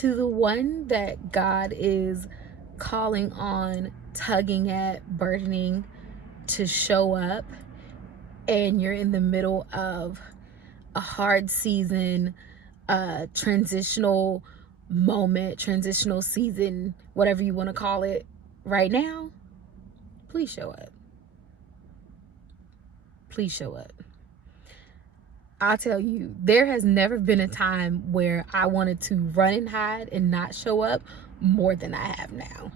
to the one that God is calling on, tugging at, burdening to show up, and you're in the middle of a hard season, a transitional moment, transitional season, whatever you want to call it right now, please show up. Please show up. I'll tell you, there has never been a time where I wanted to run and hide and not show up more than I have now.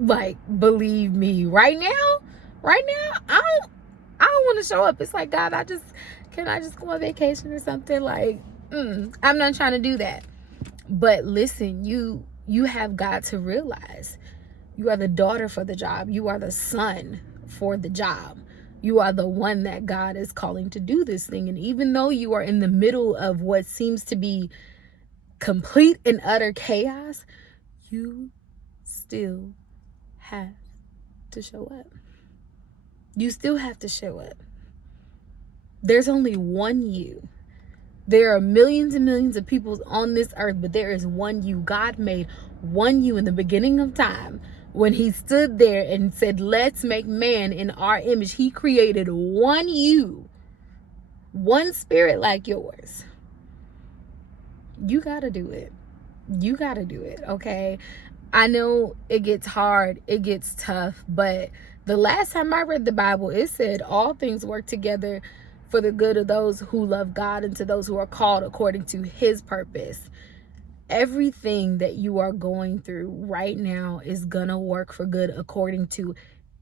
Like, believe me, right now, I don't want to show up. It's like, God, can I just go on vacation or something? Like, I'm not trying to do that. But listen, you have got to realize you are the daughter for the job. You are the son for the job. You are the one that God is calling to do this thing. And even though you are in the middle of what seems to be complete and utter chaos, you still have to show up. You still have to show up. There's only one you. There are millions and millions of people on this earth, but there is one you. God made one you in the beginning of time. When he stood there and said, let's make man in our image, he created one you, one spirit like yours. You got to do it. You got to do it, okay? I know it gets hard, it gets tough, but the last time I read the Bible, it said all things work together for the good of those who love God and to those who are called according to his purpose. Everything that you are going through right now is gonna work for good according to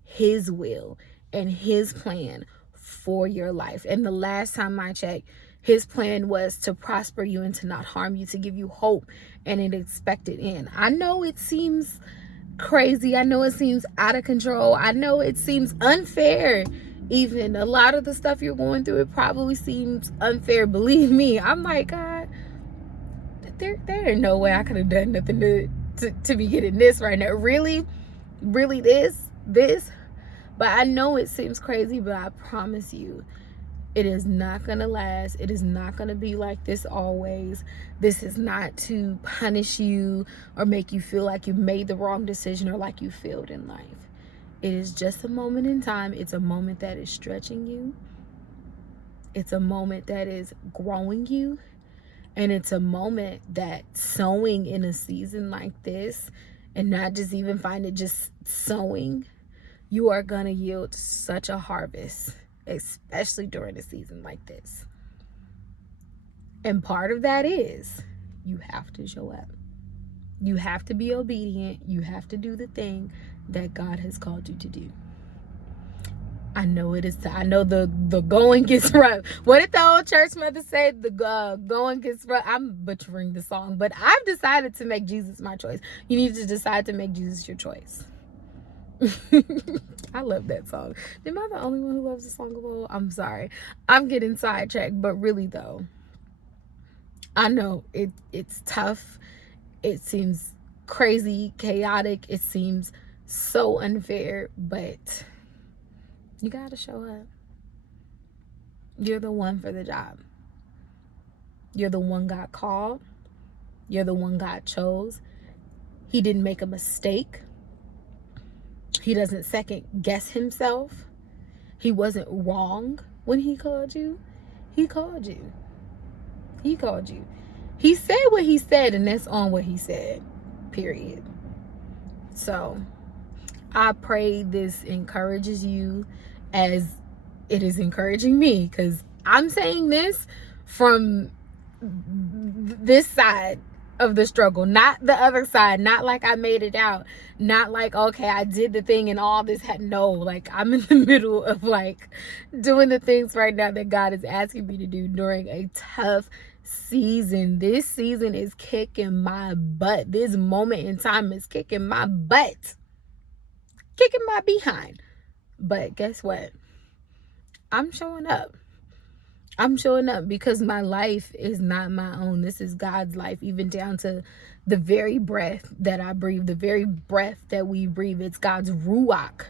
his will and his plan for your life. And the last time I checked, his plan was to prosper you and to not harm you, to give you hope and an expected end. I know it seems crazy. I know it seems out of control. I know it seems unfair. Even a lot of the stuff you're going through, it probably seems unfair. Believe me, I'm like, God, there ain't no way I could have done nothing to be getting this right now. Really this. But I know it seems crazy, but I promise you, it is not gonna last. It is not gonna be like this always. This is not to punish you or make you feel like you made the wrong decision or like you failed in life. It is just a moment in time. It's a moment that is stretching you. It's a moment that is growing you. And it's a moment that sowing in a season like this, and not just even find it just sowing, you are going to yield such a harvest, especially during a season like this. And part of that is you have to show up. You have to be obedient. You have to do the thing that God has called you to do. I know it is. I know the going gets rough. What did the old church mother say? The going gets rough. I'm butchering the song, but I've decided to make Jesus my choice. You need to decide to make Jesus your choice. I love that song. Am I the only one who loves the song of old? I'm sorry. I'm getting sidetracked, but really though, I know it's tough. It seems crazy, chaotic. It seems so unfair, but you gotta show up. You're the one for the job. You're the one God called. You're the one God chose. He didn't make a mistake. He doesn't second guess himself. He wasn't wrong when he called you. He called you. He called you. He said what he said, and that's on what he said. Period. So I pray this encourages you as it is encouraging me, because I'm saying this from this side of the struggle, not the other side, not like I made it out, not like, okay, I did the thing and all this had no, like I'm in the middle of like doing the things right now that God is asking me to do during a tough season. This season is kicking my butt. This moment in time is kicking my butt, kicking my behind. But guess what? I'm showing up. I'm showing up because my life is not my own. This is God's life, even down to the very breath that I breathe, the very breath that we breathe. It's God's ruach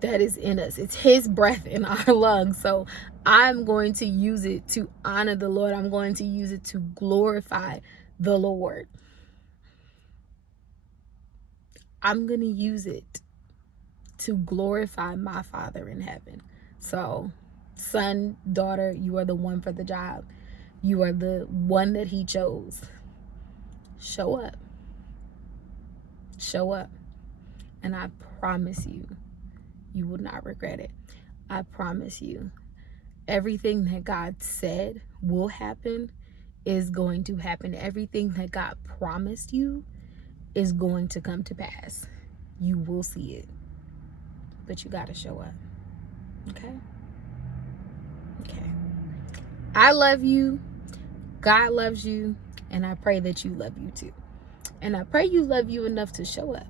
that is in us. It's his breath in our lungs. So I'm going to use it to honor the Lord. I'm going to use it to glorify the Lord. I'm going to use it to glorify my Father in heaven. So, son, daughter, you are the one for the job. You are the one that he chose. Show up. Show up. And I promise you, you will not regret it. I promise you, everything that God said will happen is going to happen. Everything that God promised you is going to come to pass. You will see it. But you got to show up. Okay? Okay. I love you. God loves you. And I pray that you love you too. And I pray you love you enough to show up.